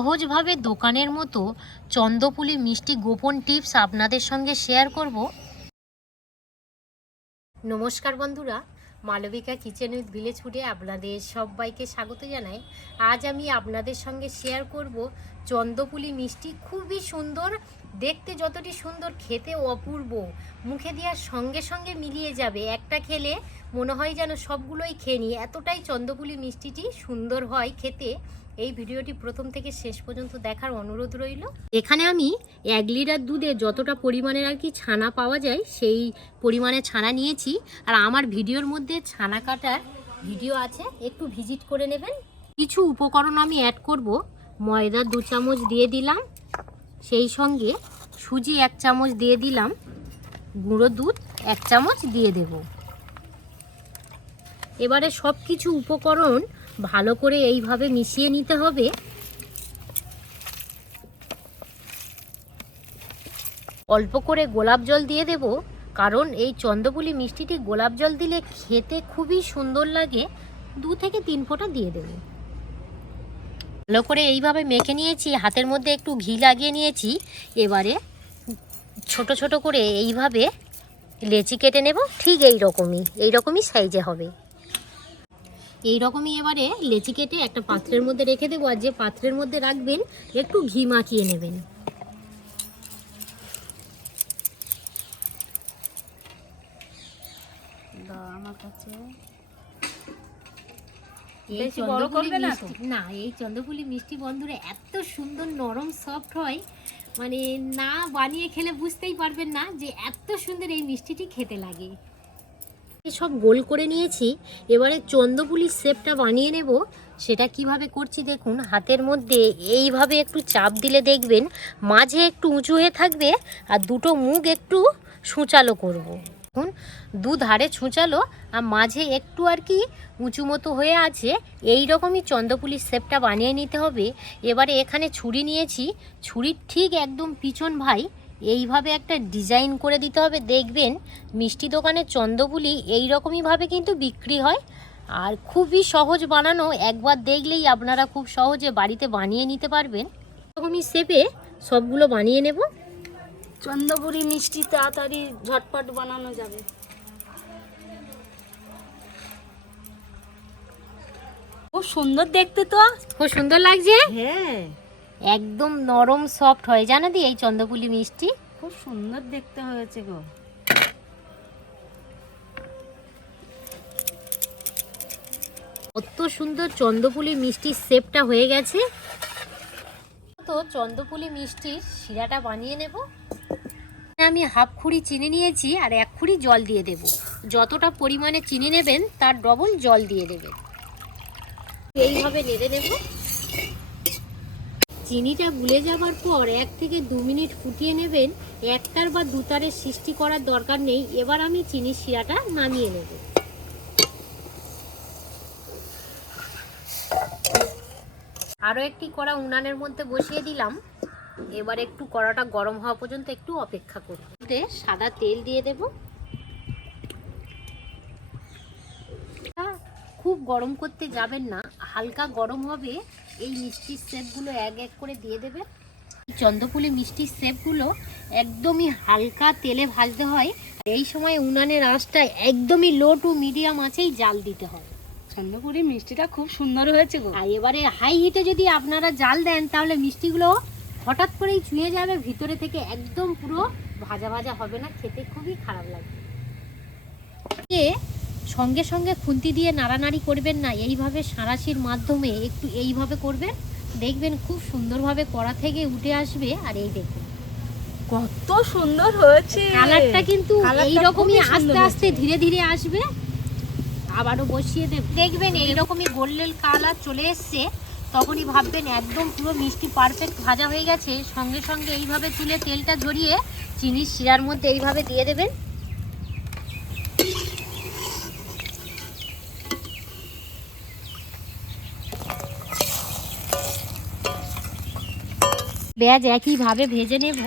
সহজভাবে দোকানের মতো চন্দ্রপুলি মিষ্টি গোপন টিপস আপনাদের সঙ্গে শেয়ার করব। নমস্কার বন্ধুরা, মালবিকা কিচেন উইথ ভিলেজ ফুডে আপনাদের সবাইকে স্বাগত জানাই। আজ আমি আপনাদের সঙ্গে শেয়ার করব চন্দ্রপুলি মিষ্টি খুবই সুন্দর দেখতে যতটি সুন্দর খেতে অপূর্ব। মুখে দেওয়ার সঙ্গে সঙ্গে মিলিয়ে যাবে। একটা খেলে মনে হয় যেন সবগুলোই খেয়ে নিই। এতটাই চন্দ্রপুলি মিষ্টিটি সুন্দর হয় খেতে। এই ভিডিওটি প্রথম থেকে শেষ পর্যন্ত দেখার অনুরোধ রইল। এখানে আমি এক লিটার দুধে যতটা পরিমাণের আর কি ছানা পাওয়া যায়, সেই পরিমাণে ছানা নিয়েছি। আর আমার ভিডিওর মধ্যে ছানা কাটার ভিডিও আছে, একটু ভিজিট করে নেবেন। কিছু উপকরণ আমি অ্যাড করব। ময়দা দু চামচ দিয়ে দিলাম। সেই সঙ্গে সুজি এক চামচ দিয়ে দিলাম। গুঁড়ো দুধ এক চামচ দিয়ে দেব। এবারে সব কিছু উপকরণ ভালো করে এইভাবে মিশিয়ে নিতে হবে। অল্প করে গোলাপ জল দিয়ে দেব, কারণ এই চন্দ্রপুলি মিষ্টিটি গোলাপ জল দিলে খেতে খুবই সুন্দর লাগে। দু থেকে তিন ফোঁটা দিয়ে দেব। ভালো করে এইভাবে মেখে নিয়েছি, হাতের মধ্যে একটু ঘি লাগিয়ে নিয়েছি। এবারে ছোট ছোট করে এইভাবে লেচি কেটে নেব, ঠিক এই রকমই এই রকমই সাইজে হবে। এই রকমই এবারে লেচি কেটে একটা পাত্রের মধ্যে রেখে দেবো, আর যে পাত্রের মধ্যে রাখবেন, একটু ঘি মাখিয়ে নেবেন। আমার কাছে বেশি বড় করবে না না এই চন্দ্রপুলি মিষ্টি বন্ধুরা এত সুন্দর নরম সফট হয় মানে না বানিয়ে খেলে বুঝতেই পারবেন না যে এত সুন্দর এই মিষ্টিটি খেতে লাগে। সব গোল করে নিয়েছি এবারে চন্দ্রপুলির শেপটা বানিয়ে নেব। সেটা কীভাবে করছি দেখুন হাতের মধ্যে এইভাবে একটু চাপ দিলে দেখবেন মাঝে একটু উঁচু হয়ে থাকবে আর দুটো মুখ একটু সূচালো করব। দেখুন দু ধারে ছুঁচালো, আর মাঝে একটু আর কি উঁচু মতো হয়ে আছে। এই রকমই চন্দ্রপুলির শেপটা বানিয়ে নিতে হবে। এবারে এখানে ছুরি নিয়েছি। ছুরির ঠিক একদম পিছন ভাই এইভাবে একটা ডিজাইন করে দিতে হবে। দেখবেন, মিষ্টি দোকানে চন্দ্রপুলি এই রকমইভাবে কিন্তু বিক্রি হয়। আর খুবই সহজ বানানো, একবার দেখলেই আপনারা খুব সহজে বাড়িতে বানিয়ে নিতে পারবেন। এরকমই শেপে সবগুলো বানিয়ে নেব। চন্দ্রপুরি মিষ্টি তাড়াতাড়ি ঝটপট বানানো যাবে। খুব সুন্দর দেখতে তো। খুব সুন্দর লাগছে? হ্যাঁ। একদম নরম সফট হয়। জানো দি এই চন্দ্রপুলি মিষ্টি? খুব সুন্দর দেখতে হয়েছে গো। কত সুন্দর চন্দ্রপুলি মিষ্টির শেপটা হয়ে গেছে। তো চন্দ্রপুলি মিষ্টির শিরাটা বানিয়ে নেব। আমি হাফ খুঁড়ি চিনি নিয়েছি আর এক খুঁড়ি জল দিয়ে দেব। যতটা পরিমাণে চিনি নেবেন, তার ডবল জল দিয়ে দেবেন। এইভাবে নেড়ে নেব। চিনিটা গুলে যাবার পর এক থেকে দু মিনিট ফুটিয়ে নেবেন। একটার বা দুতারের সৃষ্টি করার দরকার নেই। এবার আমি চিনির শিরাটা নামিয়ে নেব। আরও একটি কড়া উনানের মধ্যে বসিয়ে দিলাম। এবার একটু কড়াটা গরম হওয়া পর্যন্ত একটু অপেক্ষা করব। এতে সাদা তেল দিয়ে দেব। খুব গরম করতে যাবেন না হালকা গরম হবে। এই মিষ্টির সেপগুলো এক এক করে দিয়ে দেবেন। চন্দ্রপুলি মিষ্টির সেপগুলো একদমই হালকা তেলে ভাজতে হয়। এই সময় উনানের আঁচটা একদমই লো টু মিডিয়াম আঁচেই জাল দিতে হয়। চন্দ্রপুরি মিষ্টিটা খুব সুন্দর হয়েছে গো। আর এবারে হাই হিটে যদি আপনারা জাল দেন তাহলে মিষ্টিগুলো হঠাৎ করেই ছুঁয়ে যাবে ভিতরে থেকে একদম পুরো ভাজা ভাজা হবে না খেতে খুবই খারাপ লাগবে। সঙ্গে সঙ্গে খুন্তি দিয়ে নাড়ানাড়ি করবেন না এইভাবে সাঁড়াশির মাধ্যমে একটু এইভাবে করবেন দেখবেন খুব সুন্দরভাবে কড়া থেকে উঠে আসবে আর এই দেখুন। কত সুন্দর হয়েছে! কালারটা কিন্তু এইরকমই আস্তে আস্তে ধীরে ধীরে আসবে। আবারও বসিয়ে দেব। দেখবেন এইরকমই গোল্ডেন কালার চলে এসছে। তখনই ভাববেন একদম পুরো মিষ্টি পারফেক্ট ভাজা হয়ে গেছে। সঙ্গে সঙ্গে এইভাবে তুলে তেলটা ঝরিয়ে চিনির শিরার মধ্যে এইভাবে দিয়ে দেবেন। পেঁয়াজ একইভাবে ভেজে নেব।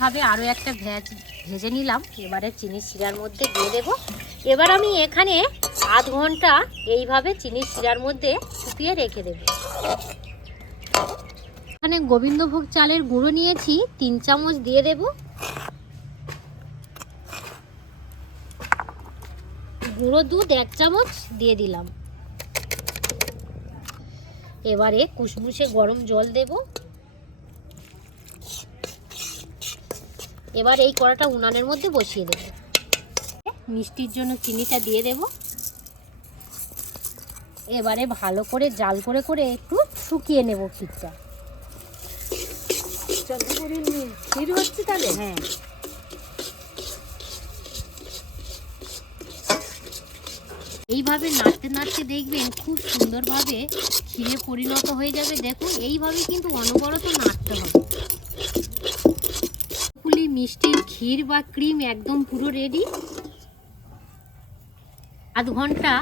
ভাবে আরও একটা ভেজ, ভেজে নিলাম। এবারে চিনি শিরার মধ্যে দিয়ে দেব। এবার আমি এখানে আধ ঘণ্টা এইভাবে চিনির শিরার মধ্যে ফুটিয়ে রেখে দেব। এখানে গোবিন্দভোগ চালের গুঁড়ো নিয়েছি, তিন চামচ দিয়ে দেব। গুঁড়ো দুধ এক চামচ দিয়ে দিলাম। এবারে কুসমুসে গরম জল দেব। এবার এই কড়াটা উনানের মধ্যে বসিয়ে দেব। মিষ্টির জন্য চিনিটা দিয়ে দেব। এবারে ভালো করে জাল করে করে একটু শুকিয়ে নেব ক্ষীরটা। ক্ষীর হচ্ছে তাহলে? হ্যাঁ। এইভাবে নাড়তে নাড়তে দেখবেন খুব সুন্দরভাবে ক্ষীরে পরিণত হয়ে যাবে। দেখুন এইভাবে কিন্তু অনবরত নাড়তে হবে। মিষ্টির ক্ষীর বা ক্রিম একদম পুরো রেডি আধ ঘণ্টা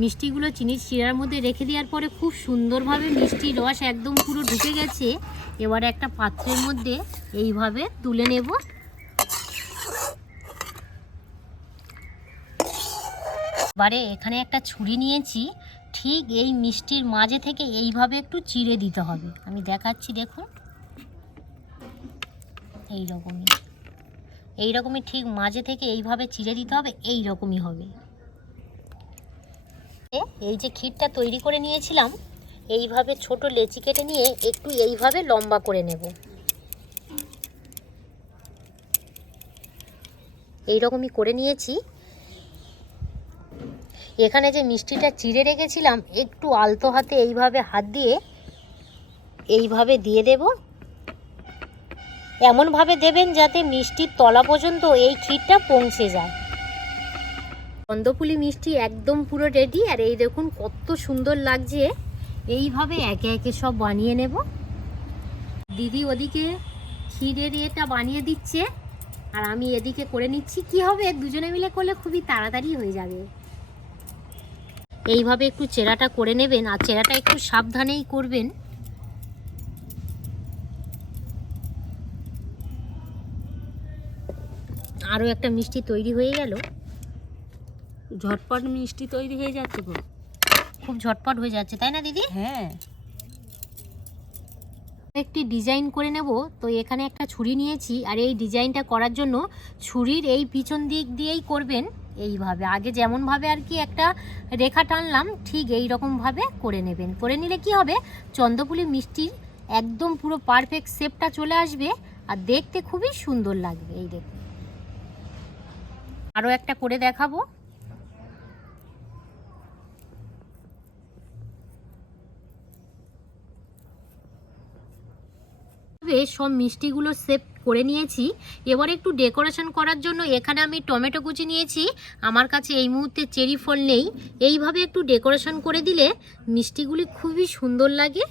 মিষ্টিগুলো চিনির শিরার মধ্যে রেখে দেওয়ার পরে খুব সুন্দরভাবে মিষ্টির রস একদম পুরো ঢুকে গেছে। এবারে একটা পাত্রের মধ্যে এইভাবে তুলে নেব। এবারে এখানে একটা ছুরি নিয়েছি। ঠিক এই মিষ্টির মাঝে থেকে এইভাবে একটু চিড়ে দিতে হবে। আমি দেখাচ্ছি, দেখুন। এই রকমই এই রকমই ঠিক মাঝে থেকে এইভাবে চিড়ে দিতে হবে এই রকমই হবে এই যে ক্ষীরটা তৈরি করে নিয়েছিলাম, এইভাবে ছোট লেচি কেটে নিয়ে একটু এইভাবে লম্বা করে নেব। এইরকমই করে নিয়েছি। এখানে যে মিষ্টিটা চিড়ে রেখেছিলাম, একটু আলতো হাতে এইভাবে হাত দিয়ে এইভাবে দিয়ে দেব। এমনভাবে দেবেন যাতে মিষ্টির তলা পর্যন্ত এই ক্ষীরটা পৌঁছে যায়। চন্দ্রপুলি মিষ্টি একদম পুরো রেডি আর এই দেখুন কত সুন্দর লাগছে। এইভাবে একে একে সব বানিয়ে নেব। দিদি ওদিকে ক্ষীরের এটা বানিয়ে দিচ্ছে, আর আমি এদিকে করে নিচ্ছি। কি হবে? দুজনে মিলে করলে খুবই তাড়াতাড়ি হয়ে যাবে। এইভাবে একটু চেরাটা করে নেবেন, আর চেরাটা একটু সাবধানেই করবেন। আরও একটা মিষ্টি তৈরি হয়ে গেল। ঝটপট মিষ্টি তৈরি হয়ে যাচ্ছে গো। খুব ঝটপট হয়ে যাচ্ছে তাই না দিদি? হ্যাঁ। একটি ডিজাইন করে নেব তো এখানে একটা ছুরি নিয়েছি আর এই ডিজাইনটা করার জন্য ছুরির এই পিছন দিক দিয়েই করবেন এইভাবে। আগে যেমনভাবে আর কি একটা রেখা টানলাম ঠিক এই রকমভাবে করে নেবেন। করে নিলে কি হবে? চন্দ্রপুলি মিষ্টির একদম পুরো পারফেক্ট শেপটা চলে আসবে আর দেখতে খুবই সুন্দর লাগবে এই দেখুন। আরও একটা করে দেখাবো। সব মিষ্টিগুলো সেভ করে নিয়েছি। এবার একটু ডেকোরেশন করার জন্য এখানে আমি টমেটো কুচি নিয়েছি। আমার কাছে এই মুহূর্তে চেরি ফল নেই। এইভাবে একটু ডেকোরেশন করে দিলে মিষ্টিগুলি খুবই সুন্দর লাগে।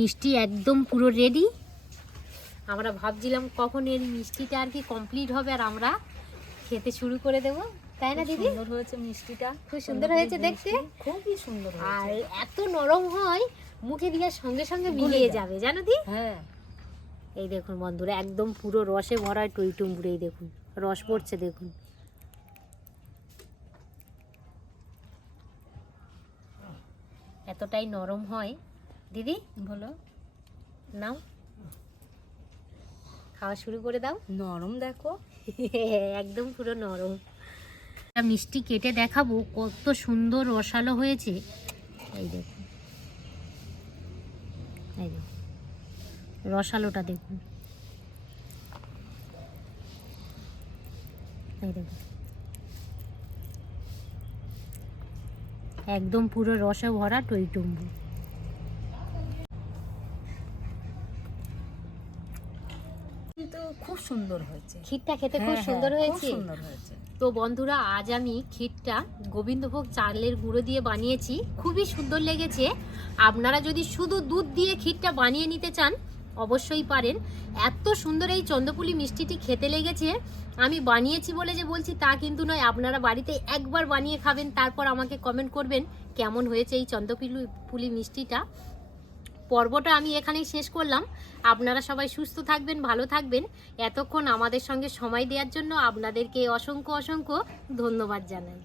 মিষ্টি একদম পুরো রেডি আমরা ভাবছিলাম কখন এর মিষ্টিটা আর কি কমপ্লিট হবে আর আমরা খেতে শুরু করে দেব। তাই না দিদি? সুন্দর হয়েছে মিষ্টিটা। খুব সুন্দর হয়েছে দেখতে। খুবই সুন্দর আর এত নরম হয় মুখে দেওয়ার সঙ্গে সঙ্গে মিলিয়ে যাবে জানো দি হ্যাঁ। এই দেখুন বন্ধুরা একদম পুরো রসে ভরা টইটুম্বুরে এই দেখুন রস পড়ছে দেখুন। এতটাই নরম হয় দিদি বলো। নাও। খাওয়া শুরু করে দাও। নরম দেখো। একদম পুরো নরম। মিষ্টি কেটে দেখাবো কত সুন্দর রসালো হয়েছে। এই দেখুন এই দেখুন রসালোটা দেখুন। এই দেখুন একদম পুরো রসে ভরা টইটুম্বু। কিন্তু খুব সুন্দর হয়েছে। ক্ষীরটা খেতে খুব হ্যাঁ, সুন্দর হ্যাঁ, হয়েছে। সুন্দর হয়েছে। তো বন্ধুরা আজ আমি ক্ষীরটা গোবিন্দভোগ চালের গুঁড়ো দিয়ে বানিয়েছি। খুবই সুন্দর লেগেছে। আপনারা যদি শুধু দুধ দিয়ে ক্ষীরটা বানিয়ে নিতে চান অবশ্যই পারেন। এত সুন্দর এই চন্দ্রপুলি মিষ্টিটি খেতে লেগেছে। আমি বানিয়েছি বলে যে বলছি তা কিন্তু নয়। আপনারা বাড়িতে একবার বানিয়ে খাবেন তারপর আমাকে কমেন্ট করবেন কেমন হয়েছে এই চন্দ্রপুলি পুলি মিষ্টিটা। পর্বটা আমি এখানেই শেষ করলাম। আপনারা সবাই সুস্থ থাকবেন, ভালো থাকবেন। এতক্ষণ আমাদের সঙ্গে সময় দেওয়ার জন্য আপনাদেরকে অসংখ্য অসংখ্য ধন্যবাদ জানাই।